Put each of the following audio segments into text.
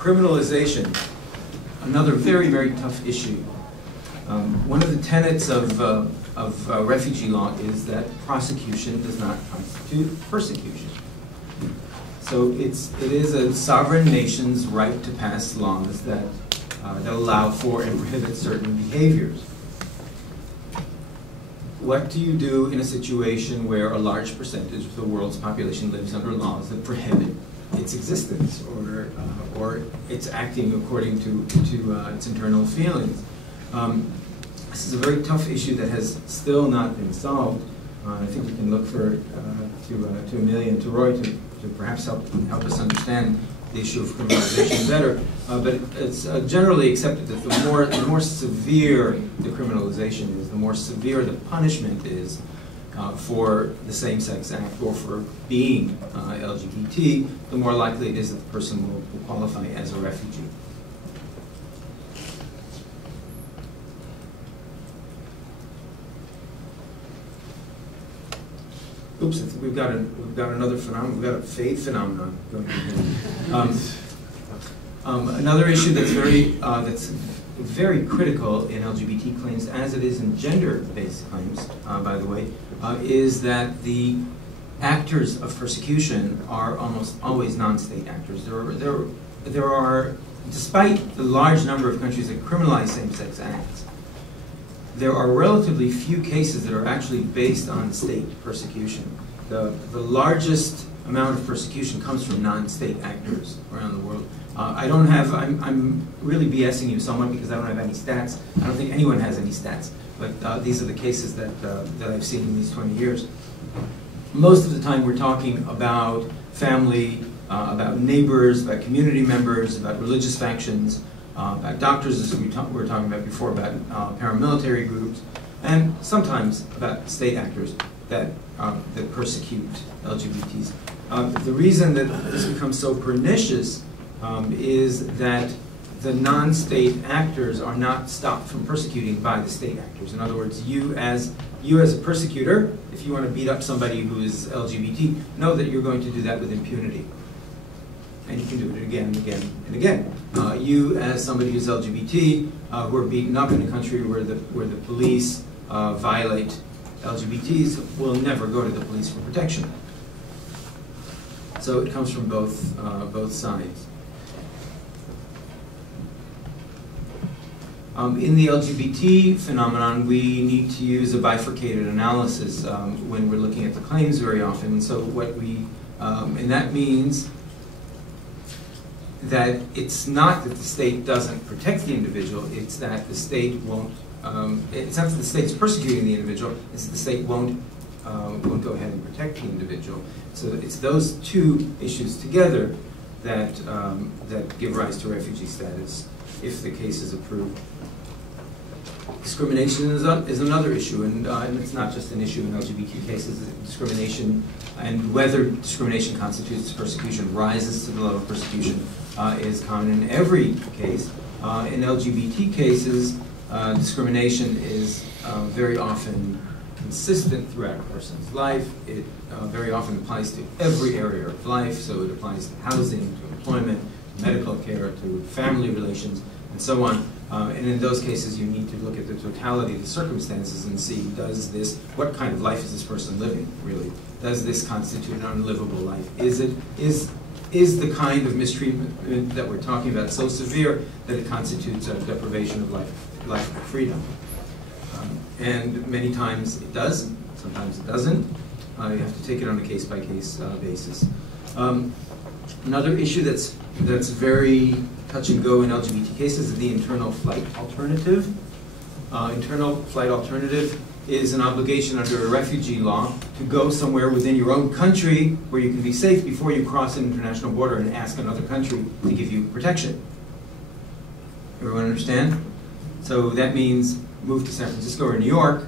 Criminalization, another very, very tough issue. One of the tenets of refugee law is that prosecution does not constitute persecution. So it is a sovereign nation's right to pass laws that allow for and prohibit certain behaviors. What do you do in a situation where a large percentage of the world's population lives under laws that prohibit its existence, or it's acting according to its internal feelings? This is a very tough issue that has still not been solved. I think we can look to Amelia and to Roy to perhaps help us understand the issue of criminalization better. But it's generally accepted that the more severe the criminalization is, the more severe the punishment is for the same-sex act or for being LGBT, the more likely it is that the person will qualify as a refugee. Oops, I think we've got another phenomenon. We've got a fade phenomenon going on here. Another issue that's very critical in LGBT claims, as it is in gender-based claims, by the way, is that the actors of persecution are almost always non-state actors. There are, despite the large number of countries that criminalize same-sex acts, there are relatively few cases that are actually based on state persecution. The largest amount of persecution comes from non-state actors around the world. I'm really BSing you somewhat because I don't have any stats. I don't think anyone has any stats, but these are the cases that I've seen in these 20 years. Most of the time we're talking about family, about neighbors, about community members, about religious factions, about doctors, as we were talking about before, about paramilitary groups, and sometimes about state actors that persecute LGBTs. The reason that this becomes so pernicious is that the non-state actors are not stopped from persecuting by the state actors. In other words, you as a persecutor, if you want to beat up somebody who is LGBT, know that you're going to do that with impunity. And you can do it again and again and again. You, as somebody who's LGBT, who are beaten up in a country where the police violate LGBTs, will never go to the police for protection. So it comes from both sides. In the LGBT phenomenon, we need to use a bifurcated analysis when we're looking at the claims very often. So what and that means that it's not that the state doesn't protect the individual, it's that the state won't, it's not that the state's persecuting the individual, it's that the state won't go ahead and protect the individual. So it's those two issues together that, that give rise to refugee status if the case is approved. Discrimination is another issue, and it's not just an issue in LGBT cases. Discrimination and whether discrimination constitutes persecution rises to the level of persecution is common in every case. In LGBT cases, discrimination is very often consistent throughout a person's life. It very often applies to every area of life, so it applies to housing, to employment, to medical care, to family relations, and so on. And in those cases, you need to look at the totality of the circumstances and see, what kind of life is this person living, really? Does this constitute an unlivable life? Is the kind of mistreatment that we're talking about so severe that it constitutes a deprivation of life freedom? And many times it does, sometimes it doesn't. You have to take it on a case-by-case basis. Another issue that's very touch and go in LGBT cases is the internal flight alternative. Internal flight alternative is an obligation under a refugee law to go somewhere within your own country where you can be safe before you cross an international border and ask another country to give you protection. Everyone understand? So that means move to San Francisco or New York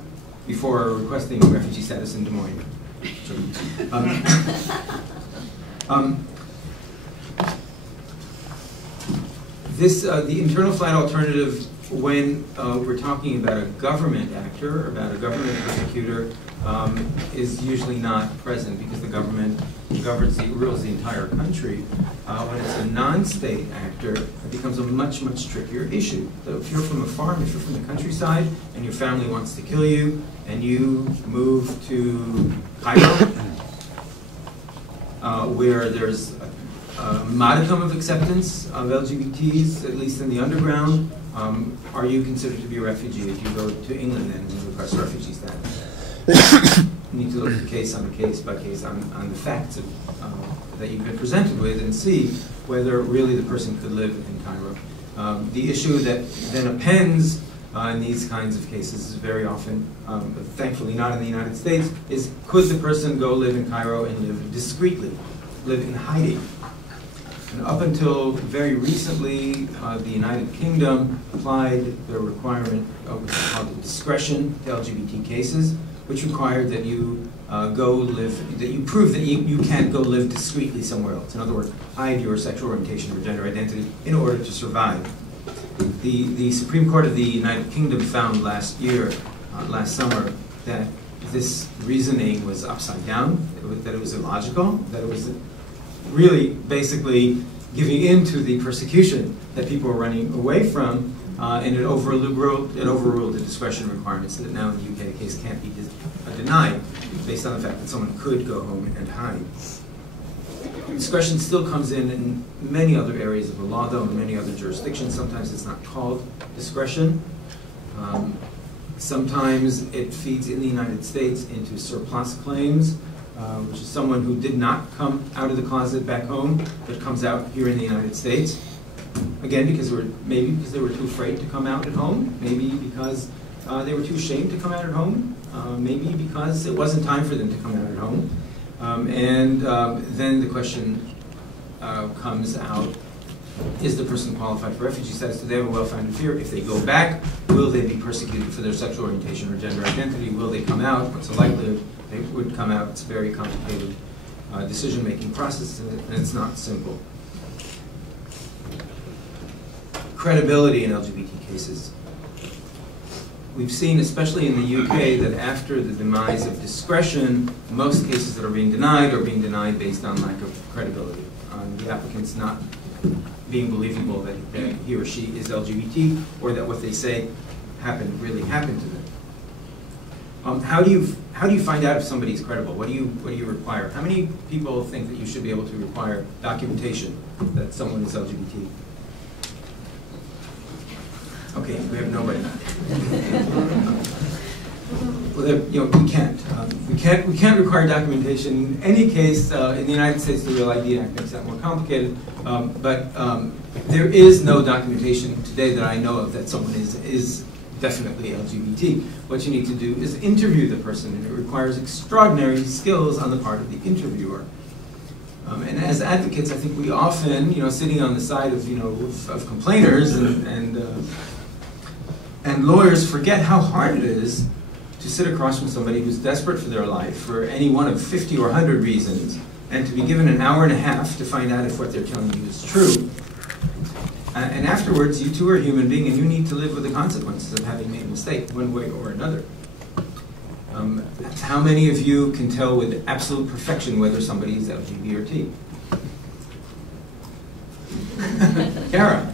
before requesting refugee status in Des Moines. The internal flight alternative when we're talking about a government actor, about a government persecutor, is usually not present because the government rules the entire country. When it's a non-state actor, it becomes a much, much trickier issue. So if you're from a farm, if you're from the countryside, and your family wants to kill you, and you move to Cairo, where there's a modicum of acceptance of LGBTs, at least in the underground, are you considered to be a refugee if you go to England and request refugee status? You need to look at the case on by case on the facts that you've been presented with and see whether really the person could live in Cairo. The issue that then appends in these kinds of cases is very often, but thankfully not in the United States, is could the person go live in Cairo and live discreetly, live in hiding? And up until very recently, the United Kingdom applied the requirement of what's called discretion to LGBT cases, which required that you that you prove that you can't go live discreetly somewhere else. In other words, hide your sexual orientation or gender identity in order to survive. The Supreme Court of the United Kingdom found last summer, that this reasoning was upside down, that it was illogical, that it was really basically giving in to the persecution that people were running away from, and it overruled the discretion requirements that now in the UK the case can't be denied based on the fact that someone could go home and hide. Discretion still comes in many other areas of the law, though, in many other jurisdictions. Sometimes it's not called discretion. Sometimes it feeds in the United States into surplus claims, which is someone who did not come out of the closet back home, but comes out here in the United States. Again, maybe because they were too afraid to come out at home, maybe because they were too ashamed to come out at home, maybe because it wasn't time for them to come out at home. Then the question comes out, is the person qualified for refugee status? Do they have a well-founded fear? If they go back, will they be persecuted for their sexual orientation or gender identity? Will they come out? What's the likelihood they would come out? It's a very complicated decision-making process, and it's not simple. Credibility in LGBT cases. We've seen, especially in the UK, that after the demise of discretion, most cases that are being denied based on lack of credibility, on the applicants not being believable that he or she is LGBT, or that what they say really happened to them. How do you find out if somebody's credible? What do you require? How many people think that you should be able to require documentation that someone is LGBT? Okay, we have nobody. Well, we can't require documentation in any case. In the United States, the Real ID Act makes that more complicated. But there is no documentation today that I know of that someone is definitely LGBT. What you need to do is interview the person, and it requires extraordinary skills on the part of the interviewer. And as advocates, I think we often, sitting on the side of complainers and lawyers, forget how hard it is to sit across from somebody who's desperate for their life for any one of 50 or 100 reasons, and to be given an hour and a half to find out if what they're telling you is true. And afterwards, you too are a human being, and you need to live with the consequences of having made a mistake one way or another. How many of you can tell with absolute perfection whether somebody is LGBT or T? Kara?